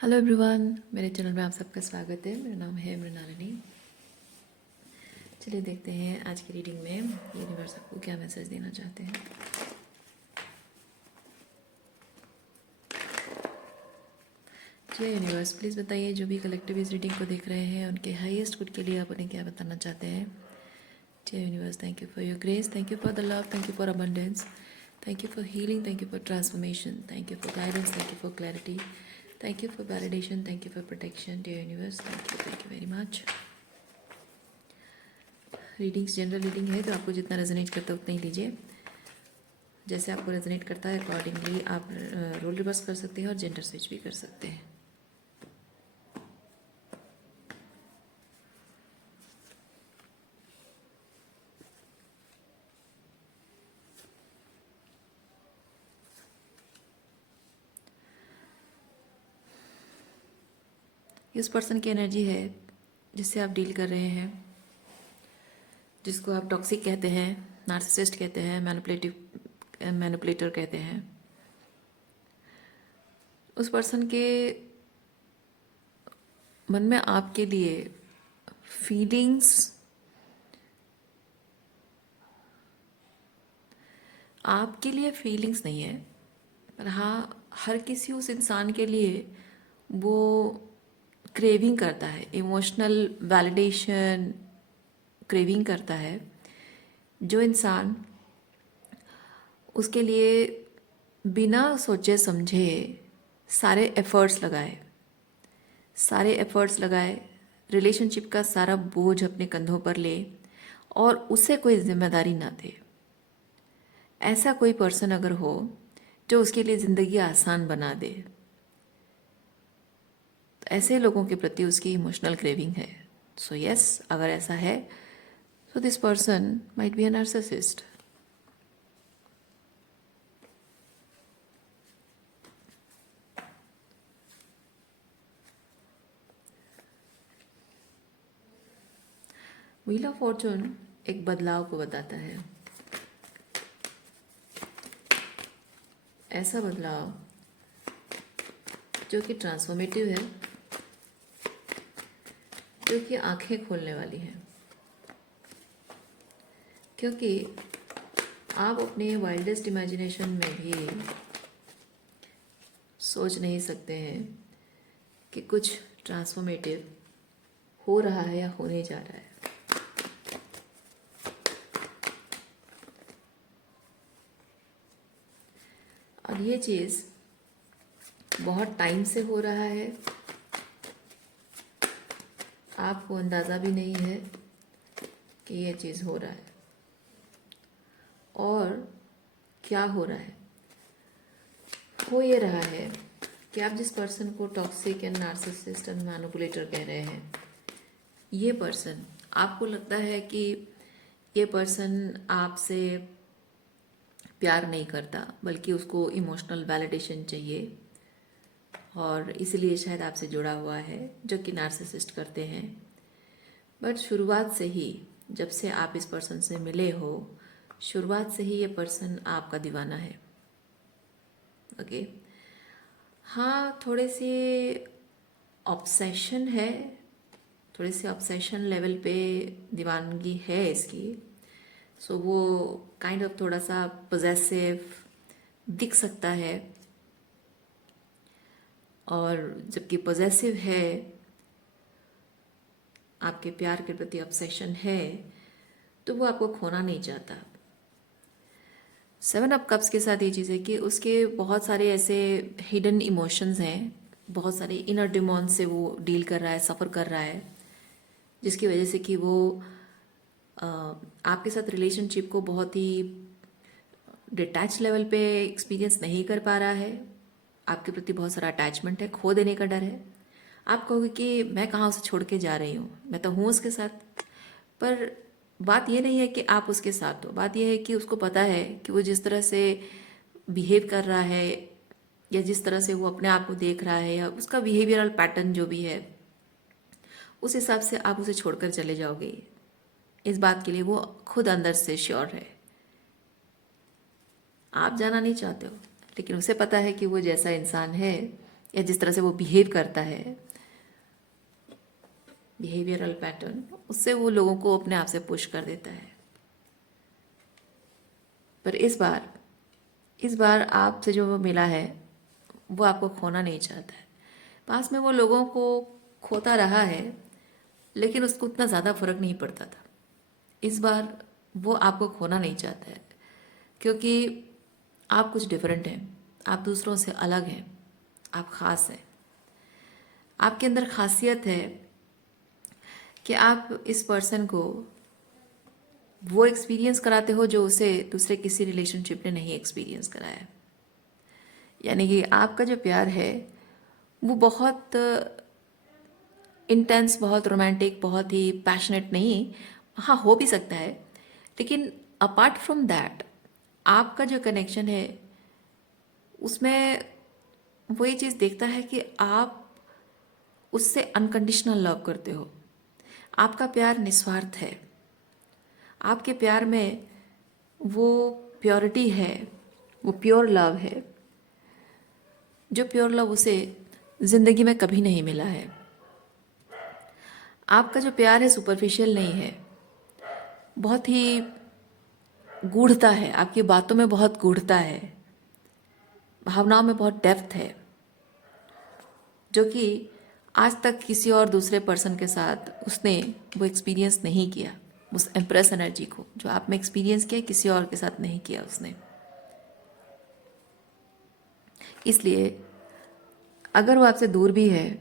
Hello everyone, मेरे channel में आप सबका स्वागत है। मेरा नाम है मृणालिनी। चलिए देखते हैं आज की रीडिंग में यूनिवर्स आपको क्या मैसेज देना चाहते हैं। जी यूनिवर्स, प्लीज़ बताइए जो भी कलेक्टिव इस रीडिंग को देख रहे हैं उनके हाईएस्ट गुड के लिए आप उन्हें क्या बताना चाहते हैं। जी universe, thank you for your grace, thank you for the love, thank you for abundance, thank you for healing, thank you for transformation, thank you for guidance, thank you for clarity, thank you for validation, thank you for protection. Dear universe, thank you very much. Readings general reading है तो आपको जितना resonate करता है उतना ही लीजिए। जैसे आपको रेजोनेट करता है अकॉर्डिंगली आप रोल रिवर्स कर सकते हैं और जेंडर स्विच भी कर सकते हैं। इस पर्सन की एनर्जी है जिससे आप डील कर रहे हैं, जिसको आप टॉक्सिक कहते हैं, नार्सिसिस्ट कहते हैं, मैनिपुलेटर कहते हैं। उस पर्सन के मन में आपके लिए फीलिंग्स, आपके लिए फीलिंग्स नहीं है, पर हाँ हर किसी उस इंसान के लिए वो क्रेविंग करता है, इमोशनल वैलिडेशन क्रेविंग करता है। जो इंसान उसके लिए बिना सोचे समझे सारे एफर्ट्स लगाए, रिलेशनशिप का सारा बोझ अपने कंधों पर ले और उसे कोई जिम्मेदारी ना दे। ऐसा कोई पर्सन अगर हो जो उसके लिए ज़िंदगी आसान बना दे, तो ऐसे लोगों के प्रति उसकी इमोशनल क्रेविंग है। सो यस, अगर ऐसा है तो this person might be a narcissist. Wheel of Fortune एक बदलाव को बताता है, ऐसा बदलाव जो कि ट्रांसफॉर्मेटिव है, जो कि आंखें खोलने वाली है। क्योंकि आप अपने वाइल्डेस्ट इमेजिनेशन में भी सोच नहीं सकते हैं कि कुछ ट्रांसफॉर्मेटिव हो रहा है या होने जा रहा है। और ये चीज़ बहुत टाइम से हो रहा है, आपको अंदाज़ा भी नहीं है कि ये चीज़ हो रहा है। और क्या हो रहा है? हो ये रहा है कि आप जिस पर्सन को toxic and narcissist and manipulator कह रहे हैं, ये पर्सन, आपको लगता है कि ये पर्सन आपसे प्यार नहीं करता, बल्कि उसको इमोशनल वैलिडेशन चाहिए और इसलिए शायद आपसे जुड़ा हुआ है, जो कि नार्सिसिस्ट करते हैं। बट शुरुआत से ही, जब से आप इस पर्सन से मिले हो, शुरुआत से ही ये पर्सन आपका दीवाना है। ओके हाँ, थोड़े से ऑब्सेशन है, थोड़े से ऑब्सेशन लेवल पे दीवानगी है इसकी। सो वो काइंड ऑफ थोड़ा सा पोजेसिव दिख सकता है, और जबकि पोजेसिव है, आपके प्यार के प्रति ऑब्सेशन है, तो वो आपको खोना नहीं चाहता। 7 ऑफ कप्स के साथ ये चीज़ है कि उसके बहुत सारे ऐसे हिडन इमोशंस हैं, बहुत सारे इनर डिमॉन्स से वो डील कर रहा है, सफ़र कर रहा है, जिसकी वजह से कि वो आपके साथ रिलेशनशिप को बहुत ही डिटैच लेवल पे एक्सपीरियंस नहीं कर पा रहा है। आपके प्रति बहुत सारा अटैचमेंट है, खो देने का डर है। आप कहोगे कि मैं कहाँ उसे छोड़ के जा रही हूँ, मैं तो हूँ उसके साथ। पर बात ये नहीं है कि आप उसके साथ हो, बात यह है कि उसको पता है कि वो जिस तरह से बिहेव कर रहा है, या जिस तरह से वो अपने आप को देख रहा है, या उसका बिहेवियरल पैटर्न जो भी है, उस हिसाब से आप उसे छोड़कर चले जाओगे। इस बात के लिए वो खुद अंदर से श्योर है। आप जाना नहीं चाहते हो, लेकिन उसे पता है कि वो जैसा इंसान है या जिस तरह से वो बिहेव करता है, बिहेवियरल पैटर्न, उससे वो लोगों को अपने आप से पुश कर देता है। पर इस बार आपसे जो वो मिला है वो आपको खोना नहीं चाहता है। पास में वो लोगों को खोता रहा है, लेकिन उसको उतना ज़्यादा फर्क नहीं पड़ता था। इस बार वो आपको खोना नहीं चाहता है, क्योंकि आप कुछ डिफरेंट हैं, आप दूसरों से अलग हैं, आप ख़ास हैं। आपके अंदर खासियत है कि आप इस पर्सन को वो एक्सपीरियंस कराते हो जो उसे दूसरे किसी रिलेशनशिप ने नहीं एक्सपीरियंस कराया है। यानी कि आपका जो प्यार है वो बहुत इंटेंस, बहुत रोमांटिक, बहुत ही पैशनेट नहीं, हाँ हो भी सकता है, लेकिन अपार्ट फ्रॉम दैट आपका जो कनेक्शन है उसमें वो ये चीज़ देखता है कि आप उससे अनकंडीशनल लव करते हो। आपका प्यार निस्वार्थ है, आपके प्यार में वो प्योरिटी है, वो प्योर लव है, जो प्योर लव उसे ज़िंदगी में कभी नहीं मिला है। आपका जो प्यार है सुपरफिशियल नहीं है, बहुत ही गूढ़ता है, आपकी बातों में बहुत गूढ़ता है, भावनाओं में बहुत डेप्थ है, जो कि आज तक किसी और दूसरे पर्सन के साथ उसने वो एक्सपीरियंस नहीं किया। उस एम्प्रेस एनर्जी को जो आप में एक्सपीरियंस किया, किसी और के साथ नहीं किया उसने। इसलिए अगर वो आपसे दूर भी है,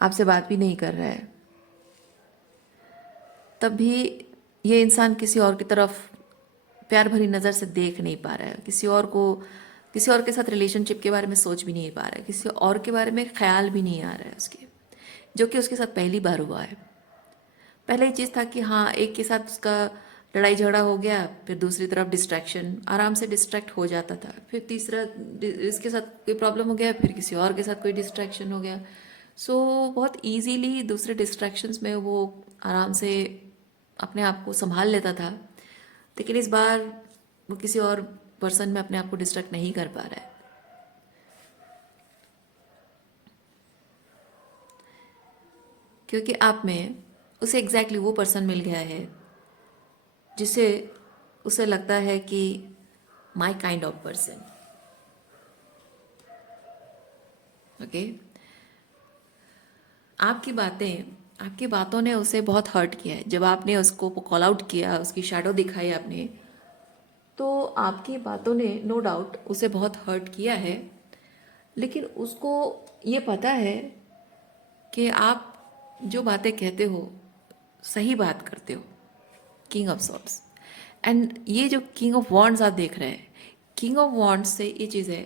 आपसे बात भी नहीं कर रहा है, तब भी ये इंसान किसी और की तरफ प्यार भरी नज़र से देख नहीं पा रहा है, किसी और के साथ रिलेशनशिप के बारे में सोच भी नहीं पा रहा है, किसी और के बारे में ख्याल भी नहीं आ रहा है उसके, जो कि उसके साथ पहली बार हुआ है। पहले ये चीज़ था कि हाँ, एक के साथ उसका लड़ाई झगड़ा हो गया, फिर दूसरी तरफ डिस्ट्रैक्शन, आराम से डिस्ट्रैक्ट हो जाता था, फिर तीसरा इसके साथ कोई प्रॉब्लम हो गया, फिर किसी और के साथ कोई डिस्ट्रैक्शन हो गया। सो बहुत इजीली दूसरे डिस्ट्रैक्शंस में वो आराम से अपने आप को संभाल लेता था। लेकिन इस बार वो किसी और पर्सन में अपने आप को डिस्ट्रैक्ट नहीं कर पा रहा है, क्योंकि आप में उसे एग्जैक्टली वो पर्सन मिल गया है जिसे उसे लगता है कि my kind of person. Okay, आपकी बातों ने उसे बहुत हर्ट किया है। जब आपने उसको कॉल आउट किया, उसकी शैडो दिखाई आपने, तो आपकी बातों ने नो डाउट उसे बहुत हर्ट किया है। लेकिन उसको ये पता है कि आप जो बातें कहते हो सही बात करते हो, किंग ऑफ सॉर्ड्स। एंड ये जो किंग ऑफ वॉन्ड्स आप देख रहे हैं, किंग ऑफ वॉन्ड्स से ये चीज़ है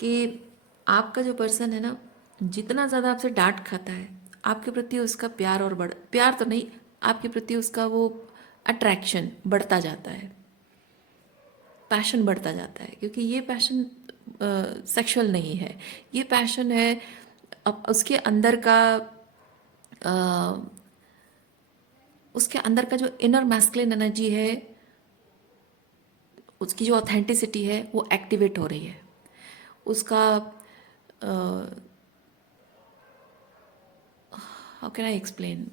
कि आपका जो पर्सन है ना, जितना ज़्यादा आपसे डांट खाता है, आपके प्रति उसका प्यार और प्यार तो नहीं, आपके प्रति उसका वो अट्रैक्शन बढ़ता जाता है, पैशन बढ़ता जाता है। क्योंकि ये पैशन सेक्सुअल नहीं है, ये पैशन है उसके अंदर का, उसके अंदर का जो इनर मैस्कुलिन एनर्जी है, उसकी जो ऑथेंटिसिटी है वो एक्टिवेट हो रही है। उसका हाउ कैन आई एक्सप्लेन,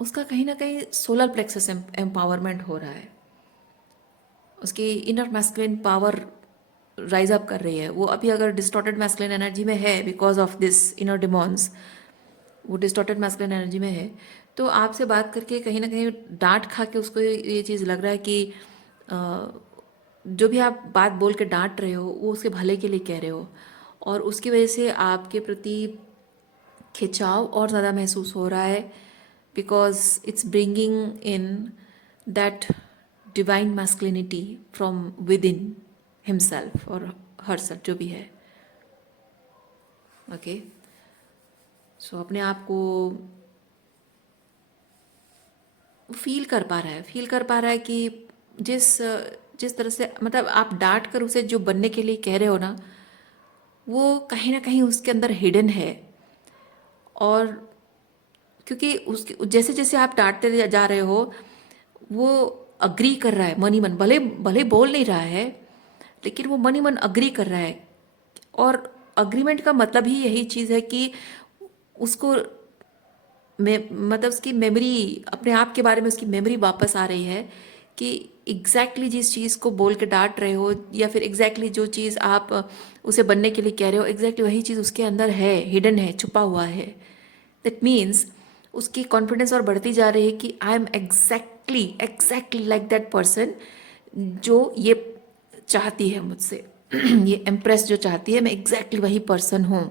उसका कहीं ना कहीं सोलर प्लेक्सस एम्पावरमेंट हो रहा है, उसकी inner masculine power rise up कर रही है। वो अभी अगर डिस्टॉर्टेड मैस्कुलिन एनर्जी में है बिकॉज ऑफ दिस इनर डिमॉन्स, वो डिस्टॉर्टेड मैस्कुलिन एनर्जी में है, तो आपसे बात करके कहीं ना कहीं डांट खा के उसको ये चीज़ लग रहा है कि जो भी आप बात बोल के डांट रहे हो वो उसके भले के लिए कह रहे हो, और उसकी वजह से आपके प्रति खिंचाव और ज़्यादा महसूस हो रहा है, because it's bringing in that divine masculinity from with in himself और हरसेल्फ, जो भी है। ओके, सो अपने आप को फील कर पा रहा है कि जिस जिस तरह से, मतलब आप डांट कर उसे जो बनने के लिए कह रहे हो ना, वो कहीं ना कहीं उसके अंदर हिडन है। और क्योंकि उसके जैसे जैसे आप डांटते जा रहे हो, वो अग्री कर रहा है मन ही मन, भले भले बोल नहीं रहा है, लेकिन वो मन ही मन अग्री कर रहा है। और अग्रीमेंट का मतलब ही यही चीज़ है कि उसको मतलब उसकी मेमोरी, अपने आप के बारे में उसकी मेमोरी वापस आ रही है कि जिस चीज़ को बोल के डांट रहे हो, या फिर जो चीज़ आप उसे बनने के लिए कह रहे हो, वही चीज़ उसके अंदर है, हिडन है, छुपा हुआ है। दैट मीन्स उसकी कॉन्फिडेंस और बढ़ती जा रही है कि I am exactly like that person जो ये चाहती है मुझसे। ये एम्प्रेस जो चाहती है, मैं एग्जैक्टली वही पर्सन हूँ।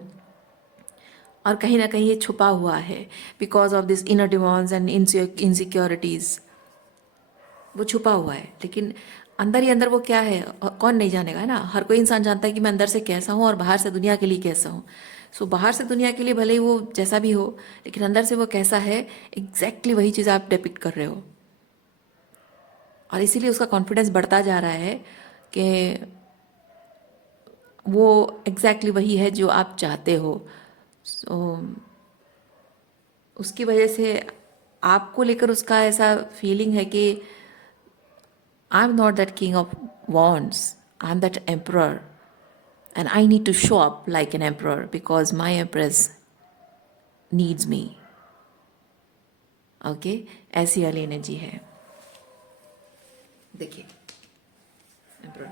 और कहीं ना कहीं ये छुपा हुआ है because of this inner demands and insecurities. वो छुपा हुआ है, लेकिन अंदर ही अंदर वो क्या है कौन नहीं जानेगा, है ना। हर कोई इंसान जानता है कि मैं अंदर से कैसा हूँ और बाहर से दुनिया के लिए कैसा हूँ। सो बाहर से दुनिया के लिए भले ही वो जैसा भी हो, लेकिन अंदर से वो कैसा है, वही चीज़ आप डिपिक्ट कर रहे हो। और इसीलिए उसका कॉन्फिडेंस बढ़ता जा रहा है कि वो वही है जो आप चाहते हो। सो उसकी वजह से आपको लेकर उसका ऐसा फीलिंग है कि I am not that king of wands, I am that emperor and I need to show up like an emperor because my empress needs me. Okay, ऐसी वाली एनर्जी है। देखिए एम्परर,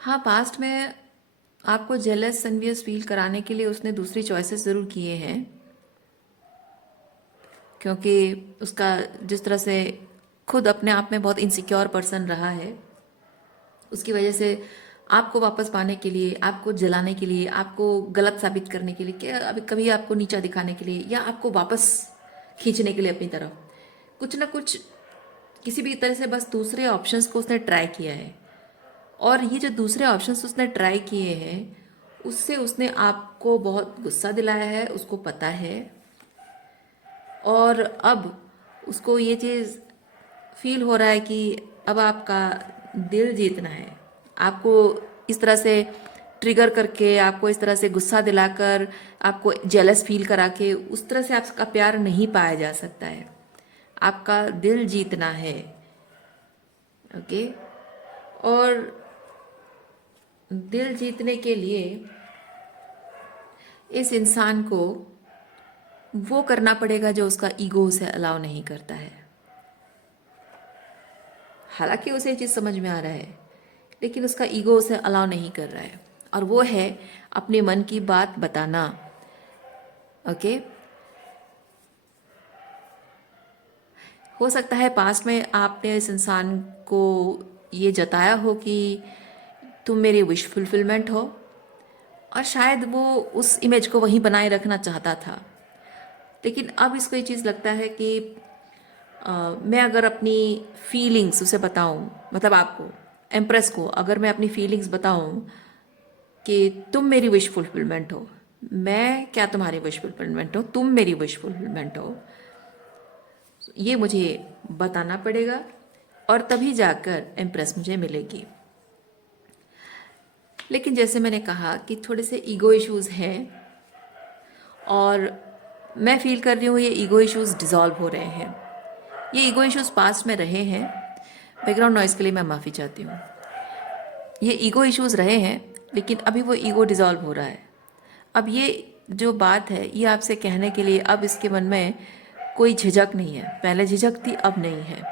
हाँ पास्ट में आपको जेलस एनवियस फील कराने के लिए उसने दूसरी चॉइसेस ज़रूर किए हैं, क्योंकि उसका जिस तरह से खुद अपने आप में बहुत इनसिक्योर पर्सन रहा है, उसकी वजह से आपको वापस पाने के लिए, आपको जलाने के लिए, आपको गलत साबित करने के लिए, कि अभी कभी आपको नीचा दिखाने के लिए, या आपको वापस खींचने के लिए अपनी तरफ, कुछ ना कुछ किसी भी तरह से बस दूसरे ऑप्शंस को उसने ट्राई किया है। और ये जो दूसरे ऑप्शंस उसने ट्राई किए हैं, उससे उसने आपको बहुत गुस्सा दिलाया है, उसको पता है। और अब उसको ये चीज़ फील हो रहा है कि अब आपका दिल जीतना है। आपको इस तरह से ट्रिगर करके, आपको इस तरह से गुस्सा दिलाकर, आपको जेलस फील करा के उस तरह से आपका प्यार नहीं पाया जा सकता है। आपका दिल जीतना है। ओके, और दिल जीतने के लिए इस इंसान को वो करना पड़ेगा जो उसका ईगो उसे अलाउ नहीं करता है। हालांकि उसे ये चीज़ समझ में आ रहा है, लेकिन उसका ईगो उसे अलाउ नहीं कर रहा है, और वो है अपने मन की बात बताना। ओके, हो सकता है पास्ट में आपने इस इंसान को ये जताया हो कि तुम मेरी विश फुलफिलमेंट हो, और शायद वो उस इमेज को वहीं बनाए रखना चाहता था। लेकिन अब इसको ये चीज़ लगता है कि मैं अगर अपनी फीलिंग्स उसे बताऊं, मतलब आपको एम्प्रेस को अगर मैं अपनी फीलिंग्स बताऊं कि तुम मेरी विश फुलफिलमेंट हो, मैं क्या तुम्हारी विश फुलफिलमेंट हो, तुम मेरी विश फुलफिलमेंट हो, ये मुझे बताना पड़ेगा, और तभी जाकर एम्प्रेस मुझे मिलेगी। लेकिन जैसे मैंने कहा कि थोड़े से ईगो इश्यूज़ हैं, और मैं फील कर रही हूँ ये ईगो इश्यूज़ डिज़ॉल्व हो रहे हैं। ये ईगो इश्यूज़ पास्ट में रहे हैं, बैकग्राउंड नॉइज़ के लिए मैं माफ़ी चाहती हूँ। ये ईगो इश्यूज़ रहे हैं, लेकिन अभी वो ईगो डिज़ॉल्व हो रहा है। अब ये जो बात है, ये आपसे कहने के लिए अब इसके मन में कोई झिझक नहीं है। पहले झिझक थी, अब नहीं है।